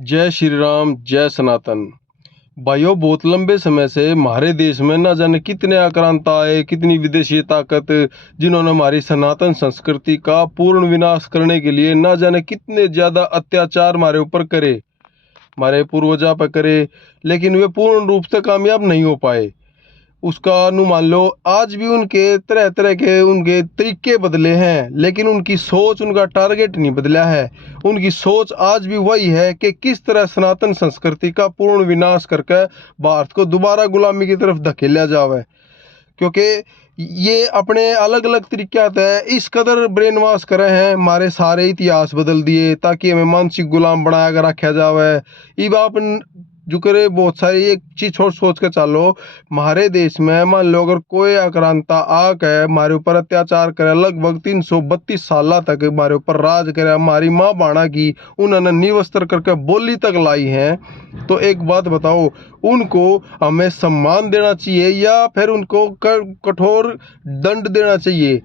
जय श्री राम, जय सनातन। भाइयों, बहुत लंबे समय से हमारे देश में न जाने कितने आक्रांत आए, कितनी विदेशी ताकत, जिन्होंने हमारी सनातन संस्कृति का पूर्ण विनाश करने के लिए न जाने कितने ज्यादा अत्याचार हमारे ऊपर करे, हमारे पूर्वजा पर करे, लेकिन वे पूर्ण रूप से कामयाब नहीं हो पाए। उसका मान लो आज भी उनके तरह तरह के उनके तरीके बदले हैं, लेकिन उनकी सोच, उनका टारगेट नहीं बदला है। उनकी सोच आज भी वही है कि किस तरह सनातन संस्कृति का पूर्ण विनाश करके भारत को दोबारा गुलामी की तरफ धकेला जावे। क्योंकि ये अपने अलग अलग तरीके आते हैं, इस कदर ब्रेन वॉश करे हैं, हमारे सारे इतिहास बदल दिए ताकि हमें मानसिक गुलाम बनाया कर रखा जावे। अब आप जो करे बहुत सारी एक चीज छोड़ सोच के चलो, हमारे देश में मान लो अगर कोई आक्रांता आके हमारे ऊपर अत्याचार करे, लगभग 332 साल तक हमारे ऊपर राज करे, हमारी माँ बाणा की उन्होंने निवस्त्र करके बोली तक लाई है, तो एक बात बताओ, उनको हमें सम्मान देना चाहिए या फिर उनको कठोर दंड देना चाहिए?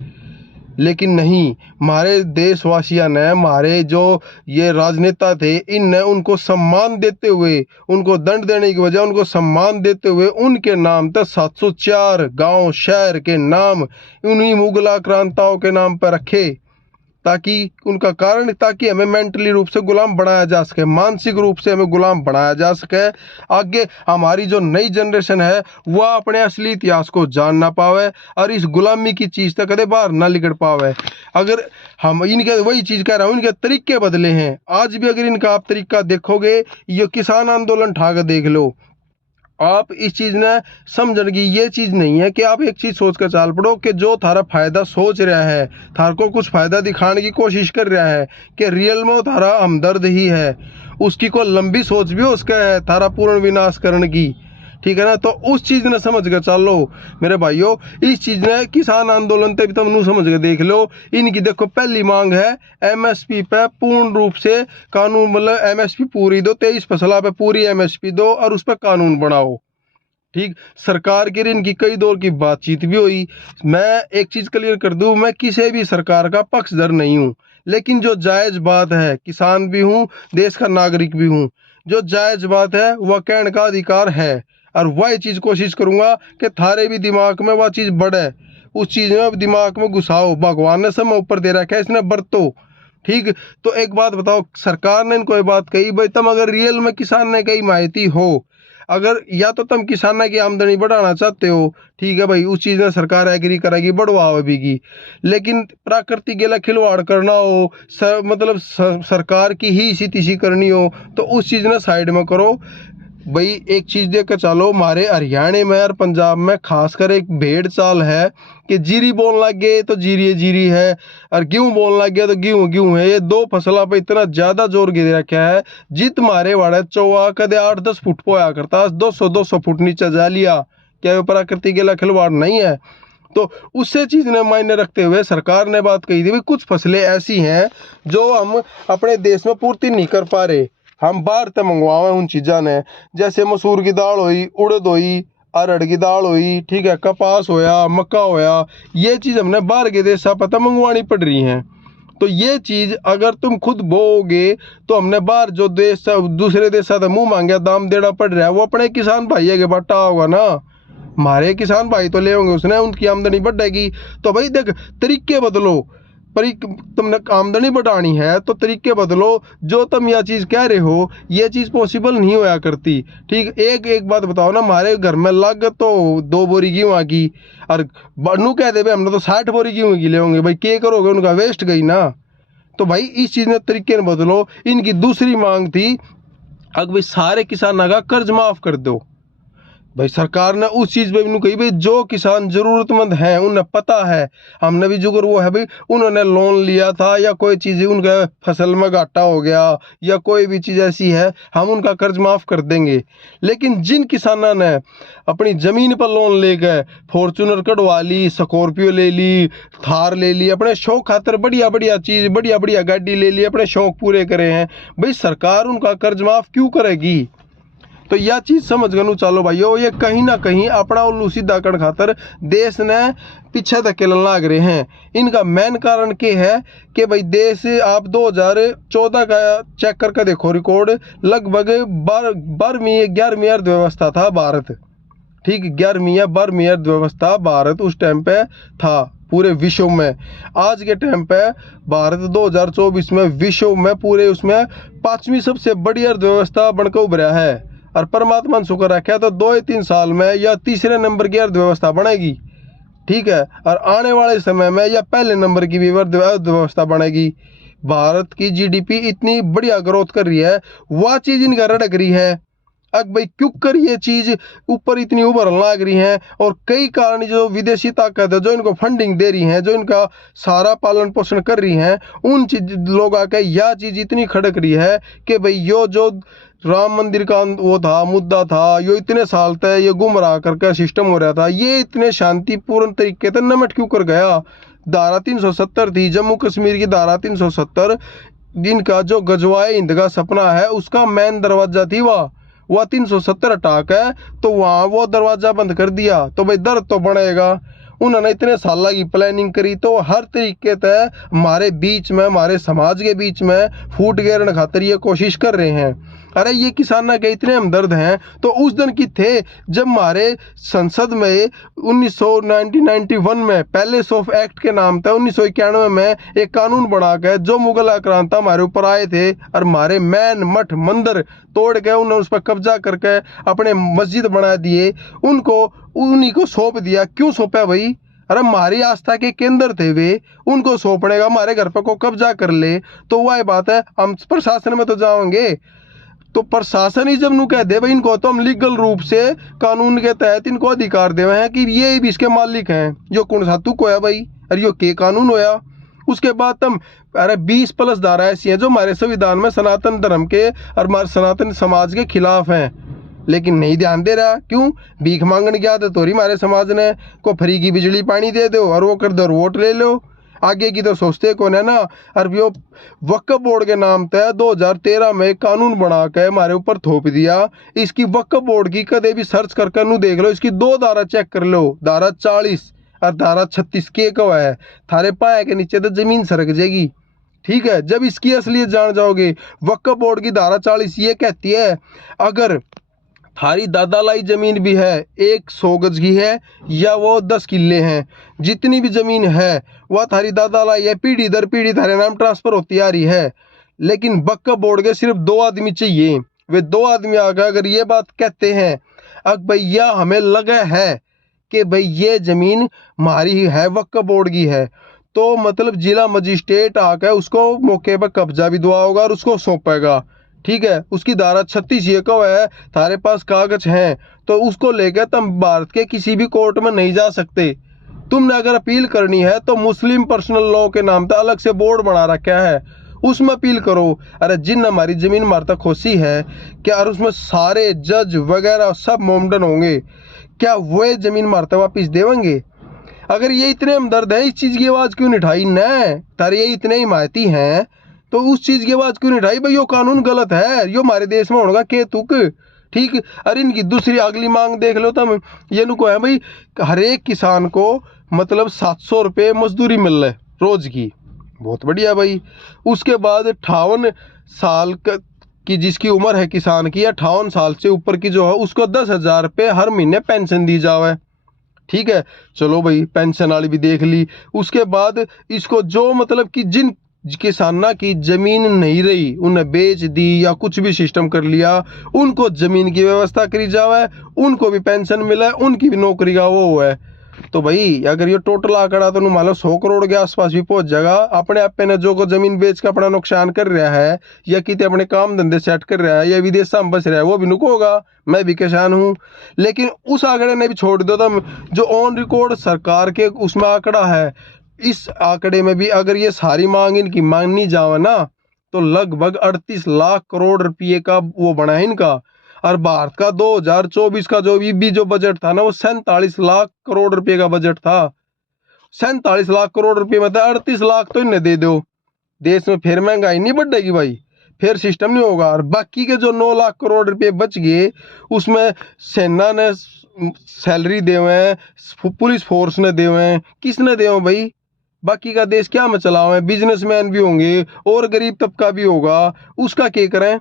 लेकिन नहीं, हमारे देशवासियों ने, हमारे जो ये राजनेता थे, इनने उनको सम्मान देते हुए, उनको दंड देने की बजाय उनको सम्मान देते हुए उनके नाम तक 704 गांव शहर के नाम उन्हीं मुगल आक्रांताओं के नाम पर रखे, ताकि उनका कारण, ताकि हमें मेंटली रूप से गुलाम बनाया जा सके, मानसिक रूप से हमें गुलाम बनाया जा सके। आगे हमारी जो नई जनरेशन है वह अपने असली इतिहास को जान ना पावे और इस गुलामी की चीज़ तक कदे बाहर ना निकल पावे। अगर हम इनके, वही चीज़ कह रहा हूँ, इनके तरीके बदले हैं। आज भी अगर इनका आप तरीका देखोगे, ये किसान आंदोलन उठा कर देख लो, आप इस चीज ने समझने की ये चीज नहीं है कि आप एक चीज सोच कर चाल पड़ो कि जो थारा फायदा सोच रहा है, थार को कुछ फायदा दिखाने की कोशिश कर रहा है कि रियल में वो थारा हमदर्द ही है, उसकी कोई लंबी सोच भी उसका है थारा पूर्ण विनाश करने की, ठीक है ना। तो उस चीज ने समझ कर चलो मेरे भाइयों। इस चीज ने किसान आंदोलन तक तुम नू समझ कर देख लो। इनकी देखो पहली मांग है एमएसपी पे पूर्ण रूप से कानून, मतलब एमएसपी पूरी दो, 23 फसलों पे पूरी एमएसपी दो और उस पर कानून बनाओ। ठीक, सरकार के इनकी कई दौर की बातचीत भी हुई। मैं एक चीज क्लियर कर दूं, मैं किसी भी सरकार का पक्षधर नहीं हूं, लेकिन जो जायज बात है, किसान भी हूं, देश का नागरिक भी हूं, जो जायज बात है वह कहने का अधिकार है, और वह चीज कोशिश करूंगा कि थारे भी दिमाग में वह चीज बढ़े, उस चीज में दिमाग में घुसाओ। भगवान ने समय ऊपर दे रखा है, इसने बरतो। ठीक, तो एक बात बताओ, सरकार ने इनको ये बात कही, भाई तुम अगर रियल में किसान ने कही माहिती हो, अगर या तो तुम किसाना की आमदनी बढ़ाना चाहते हो, ठीक है भाई, उस चीज में सरकार एग्री करेगी, बढ़वाओ भी की। लेकिन प्रकृति के लिए खिलवाड़ करना हो, मतलब सरकार की ही इसी तिसी करनी हो, तो उस चीज ने साइड में करो। भाई एक चीज देख कर चलो, हमारे हरियाणा में और पंजाब में खासकर एक भेड़ चाल है कि जीरी बोलने लग गए तो जीरी जीरी है, और गेहूं बोलने लग गया तो गेहूं गेहूं है। ये दो फसलों पे इतना ज्यादा जोर गिर रखा है, जित मारे वाड़े चौवा कदे 8-10 फुट पोया करता, 200 फुट नीचे जा लिया। क्या वो प्रकृति के लिए खिलवाड़ नहीं है? तो उससे चीज ने मायने रखते हुए सरकार ने बात कही थी, भाई कुछ फसलें ऐसी हैं जो हम अपने देश में पूर्ति नहीं कर पा रहे, हम बाहर से मंगवावे उन चीज़ों ने, जैसे मसूर की दाल हुई, उड़द हुई, अरहर की दाल हुई, ठीक है, कपास होया, मक्का होया, ये चीज़ हमने बाहर के देश से पता मंगवानी पड़ रही हैं। तो ये चीज़ अगर तुम खुद बोओगे तो हमने बाहर जो देश, दूसरे देश से मुंह मांगे दाम देना पड़ रहा है, वो अपने किसान भाई के बट्टा होगा ना, हमारे किसान भाई तो ले होंगे, उसने उनकी आमदनी बढ़ेगी। तो भाई देख, तरीके बदलो, पर तुमने आमदनी बढ़ानी है तो तरीके बदलो। जो तुम यह चीज़ कह रहे हो ये चीज़ पॉसिबल नहीं होया करती। ठीक, एक बात बताओ ना, हमारे घर में लग तो 2 बोरी गेहूँ की, और बनू कह दे भाई हमने तो 60 बोरी गेहूँ की ले होंगे, भाई क्या करोगे, उनका वेस्ट गई ना। तो भाई इस चीज़ में तरीके न बदलो। इनकी दूसरी मांग थी, अगर भाई सारे किसानों का कर्ज माफ़ कर दो। भाई सरकार ने उस चीज़ पे भी कही, भाई जो किसान जरूरतमंद हैं, उन्हें पता है, हमने भी जुगर वो है भाई, उन्होंने लोन लिया था या कोई चीज़ उनका फसल में घाटा हो गया या कोई भी चीज़ ऐसी है, हम उनका कर्ज माफ़ कर देंगे। लेकिन जिन किसानों ने अपनी ज़मीन पर लोन लेकर फॉर्चूनर कढ़वा ली, स्कॉर्पियो ले ली, थार ले ली, अपने शौक खातर बढ़िया बढ़िया चीज़, बढ़िया बढ़िया गाड़ी ले ली, अपने शौक पूरे करे हैं, भाई सरकार उनका कर्ज माफ़ क्यों करेगी? तो यह चीज़ समझ कर चलो भाइयों, ये कहीं ना कहीं अपना उल्लू सीधा कर खातर देश ने पीछे धकेलन लाग रहे हैं। इनका मेन कारण क्या है कि भाई देश आप 2014 का चेक करके देखो रिकॉर्ड, लगभग 11वीं अर्थव्यवस्था था भारत। ठीक, 11वीं या 12वीं अर्थव्यवस्था भारत उस टाइम पे था पूरे विश्व में। आज के टाइम पे भारत 2024 में विश्व में पूरे उसमें 5वीं सबसे बड़ी अर्थव्यवस्था बनकर उभरा है। और परमात्मा ने शुक्र रखा तो 2 या 3 साल में या तीसरे नंबर की अर्थव्यवस्था बनेगी। ठीक है, और आने वाले समय में या पहले नंबर की भी अर्थव्यवस्था बनेगी। भारत की जीडीपी इतनी बढ़िया ग्रोथ कर रही है, वह चीज़ इनका रड़क रही है। अब भाई क्यों कर ये चीज ऊपर इतनी उभरने लग रही है, और कई कारण जो विदेशी ताकत है जो इनको फंडिंग दे रही है, जो इनका सारा पालन पोषण कर रही है, उन चीज लोग आके यह चीज इतनी खड़क रही है कि भाई यो जो राम मंदिर का वो था मुद्दा था, यो इतने साल तक ये गुमराह करके सिस्टम हो रहा था, ये इतने शांतिपूर्ण तरीके से नमट क्यों कर गया। धारा 370 थी जम्मू कश्मीर की, धारा 370 जिनका जो गजवाए हिंद का सपना है उसका मेन दरवाजा थी वह 370 अटैक है, तो वहाँ वो दरवाजा बंद कर दिया। तो भाई दर्द तो बढ़ेगा। उन्होंने इतने साल की प्लानिंग करी, तो हर तरीके से हमारे बीच में, हमारे समाज के बीच में फूट गिरने खातिर ये कोशिश कर रहे हैं। अरे ये किसान के इतने हमदर्द हैं, तो उस दिन की थे जब हमारे संसद में 1991 में पहले सॉफ एक्ट के नाम था 1991 में एक कानून बना के जो मुगल आक्रांत हमारे ऊपर आए थे और हमारे मैन मठ मंदिर तोड़ के उन्होंने उस पर कब्जा करके अपने मस्जिद बना दिए, उनको उन्हीं को सौंप दिया। क्यों सौंपा भाई? अरे हमारी आस्था के केंद्र थे वे, उनको सौंपने का हमारे घर पर को कब्जा कर ले तो वह बात है हम प्रशासन में तो जाएंगे। तो प्रशासन ही जब नु कह दे भाई इनको तो हम लीगल रूप से कानून के तहत इनको अधिकार दे हैं कि ये भी इसके मालिक हैं, जो कौन सा तू को है भाई, अरे यो के कानून होया। उसके बाद तुम अरे 20+ धारा ऐसी हैं जो हमारे संविधान में सनातन धर्म के और हमारे सनातन समाज के खिलाफ हैं, लेकिन नहीं ध्यान दे रहा। क्यों? भीख मांगने की आदत हो रही हमारे समाज ने, को फ्री की बिजली पानी दे दो और वो कर दो और वोट ले लो, आगे की तो सोचते कौन है ना। और वो वक्फ बोर्ड के नाम पे 2013 में कानून बना के हमारे ऊपर थोप दिया। इसकी वक्फ बोर्ड की कदे भी सर्च करके नू देख लो, इसकी 2 धारा चेक कर लो, धारा 40 और धारा 36 के को है, थारे पाए के नीचे तो जमीन सरक जाएगी। ठीक है, जब इसकी असलियत जान जाओगे। वक्फ बोर्ड की धारा 40 ये कहती है अगर थारी दादालाई जमीन भी है 100 गज की है या वो 10 किले हैं, जितनी भी जमीन है वह थारी दादालाई है, पीढ़ी दर पीढ़ी थारे नाम ट्रांसफर होती आ रही है। लेकिन वक्फ बोर्ड के सिर्फ 2 आदमी चाहिए, वे 2 आदमी आकर अगर ये बात कहते हैं अब भैया हमें लगा है कि भाई ये जमीन हमारी है, वक्फ बोर्ड की है, तो मतलब जिला मजिस्ट्रेट आकर उसको मौके पर कब्जा भी दुआओगा और उसको सौंपेगा। ठीक है, उसकी धारा 36 ये कहो है थारे पास कागज हैं तो उसको लेकर तुम भारत के किसी भी कोर्ट में नहीं जा सकते। तुमने अगर अपील करनी है तो मुस्लिम पर्सनल लॉ के नाम पे अलग से बोर्ड बना रखा है, उसमें अपील करो। अरे जिन हमारी जमीन हमारे तक खोसी है क्या, और उसमें सारे जज वगैरह सब मोमडन होंगे, क्या वो जमीन हमारे तक वापिस देवेंगे? अगर ये इतने हमदर्द है, इस चीज की आवाज क्यों नहीं उठाई न? तारे ये इतने हिमायती हैं तो उस चीज की आवाज क्यों नहीं उठाई? भाई यो कानून गलत है, यो हमारे देश में होगा के तुक। ठीक, अरे इनकी दूसरी अगली मांग देख लो तुम, ये नुको है भाई हर एक किसान को मतलब 700 रुपये मजदूरी मिल रहा है रोज की, बहुत बढ़िया भाई। उसके बाद 58 साल की जिसकी उम्र है किसान की, 58 साल से ऊपर की जो है उसको 10,000 रुपये हर महीने पेंशन दी जावे। ठीक है, चलो भाई पेंशन वाली भी देख ली। उसके बाद इसको जो मतलब कि जिन किसाना की जमीन नहीं रही उन्हें बेच दी या कुछ भी सिस्टम कर लिया, उनको जमीन की व्यवस्था करी जावे, उनको भी पेंशन मिले, उनकी भी नौकरी का वो है। तो भाई अगर ये टोटल आंकड़ा तो मान लो 100 करोड़ के आसपास भी पहुंच जाएगा। अपने आप पे जो को जमीन बेच के अपना नुकसान कर रहा है या कितने अपने काम धंधे सेट कर रहा है या विदेश में बस रहा है, वो भी नुको होगा। मैं भी किसान हूँ, लेकिन उस आंकड़े ने भी छोड़ दो तुम, जो ऑन रिकॉर्ड सरकार के उसमें आंकड़ा है, इस आंकड़े में भी अगर ये सारी मांग इनकी मांगनी जावे ना तो लगभग 38 लाख करोड़ रुपये का वो बना है इनका। और भारत का 2024 का जो बजट था ना वो 47 लाख करोड़ रुपए का बजट था। 47 लाख करोड़ रुपए में 38 लाख तो इन्हें दे दो, देश में फिर महंगाई नहीं बढ़ेगी भाई, फिर सिस्टम नहीं होगा। और बाकी के जो 9 लाख करोड़ रुपए बच गए उसमें सेना ने सैलरी दे हुए हैं, पुलिस फोर्स ने दे हुए हैं, किसने दे हुए भाई? बाकी का देश क्या में चला हुआ है? बिजनेसमैन भी होंगे और गरीब तबका भी होगा, उसका क्या करें?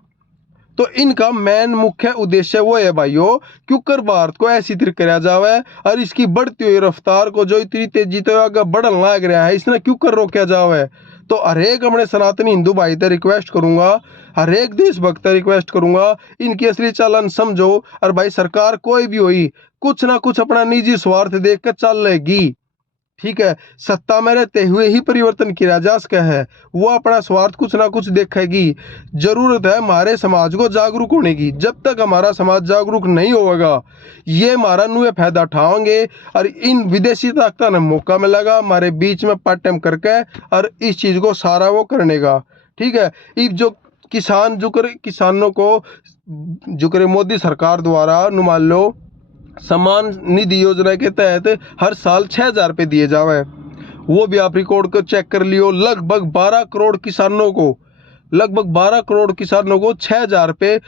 तो इनका मेन मुख्य उद्देश्य वो है भाइयों, क्यों कर भारत को ऐसी तरह कराया जावे और इसकी बढ़ती हुई रफ्तार को जो इतनी तेजी से आगे बढ़न लग रहा है, इसने क्यों कर रोका जावे। तो हर एक अपने सनातनी हिंदू भाई से रिक्वेस्ट करूंगा, हर एक देशभक्त रिक्वेस्ट करूंगा, इनकी असली चालन समझो। और भाई सरकार कोई भी हुई कुछ ना कुछ अपना निजी स्वार्थ देख कर चल लेगी, ठीक है। सत्ता में रहते हुए ही परिवर्तन किया जा सका है, वो अपना स्वार्थ कुछ ना कुछ देखेगी। जरूरत है हमारे समाज को जागरूक होने की। जब तक हमारा समाज जागरूक नहीं होगा ये हमारा नुए फायदा उठाएंगे और इन विदेशी ताकतों ने मौका मिलेगा हमारे बीच में पार्ट टाइम करके और इस चीज को सारा वो करने का, ठीक है। इस जो किसान किसानों को जो करे मोदी सरकार द्वारा मान लो सम्मान निधि योजना के तहत हर साल 6,000 रुपये दिए जावे, वो भी आप रिकॉर्ड को चेक कर लियो। लगभग 12 करोड़ किसानों को 6,000 रुपये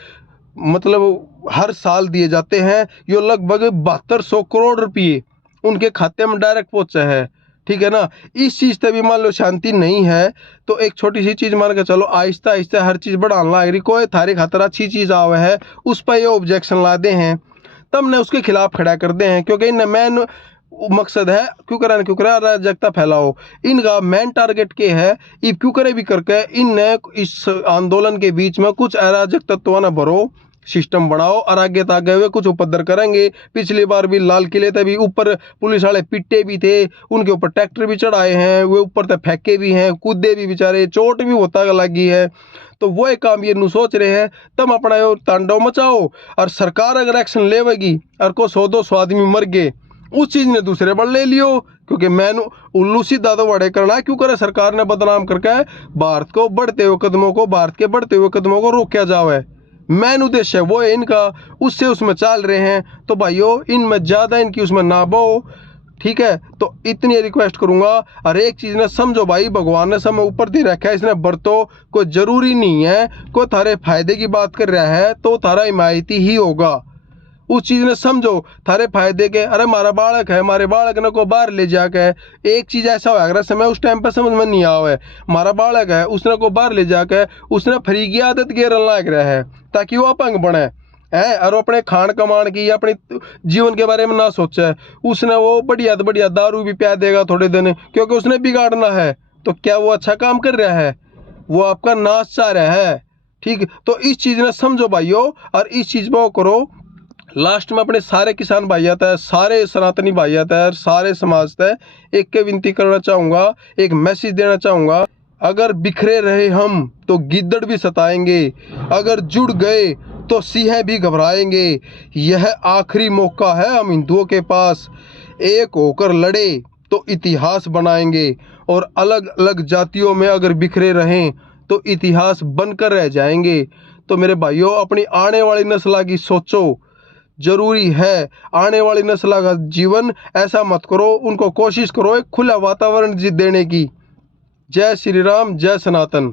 मतलब हर साल दिए जाते हैं। ये लगभग 7200 करोड़ रुपये उनके खाते में डायरेक्ट पहुंचे है, ठीक है ना। इस चीज से भी मान लो शांति नहीं है तो एक छोटी सी चीज मान के चलो, आहिस्ता आहिस्ता हर चीज बढ़ाना लग रही, कोई थारी खातर अच्छी चीज आवे है उस पर ये ऑब्जेक्शन लाते हैं, तब ने उसके खिलाफ खड़ा कर दे हैं। क्योंकि इन मेन मकसद है क्यों करा अराजकता फैलाओ। इनका मेन टारगेट के है ये क्यों करे भी करके इन इस आंदोलन के बीच में कुछ अराजक तत्व न भरो, सिस्टम बनाओ और आगे तागे हुए कुछ उपद्र करेंगे। पिछली बार भी लाल किले तक भी ऊपर पुलिस वाले पिट्टे भी थे, उनके ऊपर ट्रैक्टर भी चढ़ाए हैं, वे ऊपर तक फेंके भी हैं, कूदे भी बेचारे, चोट भी होता लगी है। तो वो एक काम ये नु सोच रहे हैं तब अपना यो तांडव मचाओ। और सरकार अगर एक्शन लेवेगी और को 100-200 आदमी मर गए उस चीज ने दूसरे बड़ ले लियो, क्योंकि मैंने उल्लू सीधा तो बड़े करना क्यों करे सरकार ने बदनाम करके भारत को बढ़ते हुए कदमों को रोका जावे। मेन उद्देश्य वो है इनका, उससे उसमें चल रहे हैं। तो भाइयों इनमें ज्यादा इनकी उसमें ना बो, ठीक है। तो इतनी रिक्वेस्ट करूंगा। और एक चीज ने समझो भाई, भगवान ने समय ऊपर दे रखा है, इसने बरतो कोई जरूरी नहीं है कोई थारे फायदे की बात कर रहा है तो थारा हिमायती ही होगा। उस चीज ने समझो थारे फायदे के, अरे हमारा बालक है, हमारे बालक ने को बाहर ले जाके एक चीज ऐसा हो अगर समय उस टाइम पर समझ में नहीं आवे, हमारा बालक है उसने को बाहर ले जाके उसने फ्री की आदत गेरन लग रहा है ताकि वो अपंग बने है और अपने खान कमान की अपने जीवन के बारे में ना सोचे। उसने वो बढ़िया दारू भी पिया देगा थोड़े दिन क्योंकि उसने बिगाड़ना है। तो क्या वो अच्छा काम कर रहा है? वो आपका नाश चाह रहा है, ठीक। तो इस चीज ने समझो भाइयों और इस चीज में वो करो। लास्ट में अपने सारे किसान भाई आता है, सारे सनातनी भाई आता है, सारे समाज तक एक के विनती करना चाहूंगा, एक मैसेज देना चाहूंगा। अगर बिखरे रहे हम तो गिद्दड़ भी सताएंगे, अगर जुड़ गए तो सिंह भी घबराएंगे। यह आखिरी मौका है हम हिंदुओं के पास, एक होकर लड़े तो इतिहास बनाएंगे। और अलग अलग जातियों में अगर बिखरे रहें तो इतिहास बनकर रह जाएंगे। तो मेरे भाइयों अपनी आने वाली नस्ल की सोचो, जरूरी है आने वाली नस्ल का जीवन ऐसा मत करो, उनको कोशिश करो एक खुला वातावरण देने की। जय श्री राम, जय सनातन।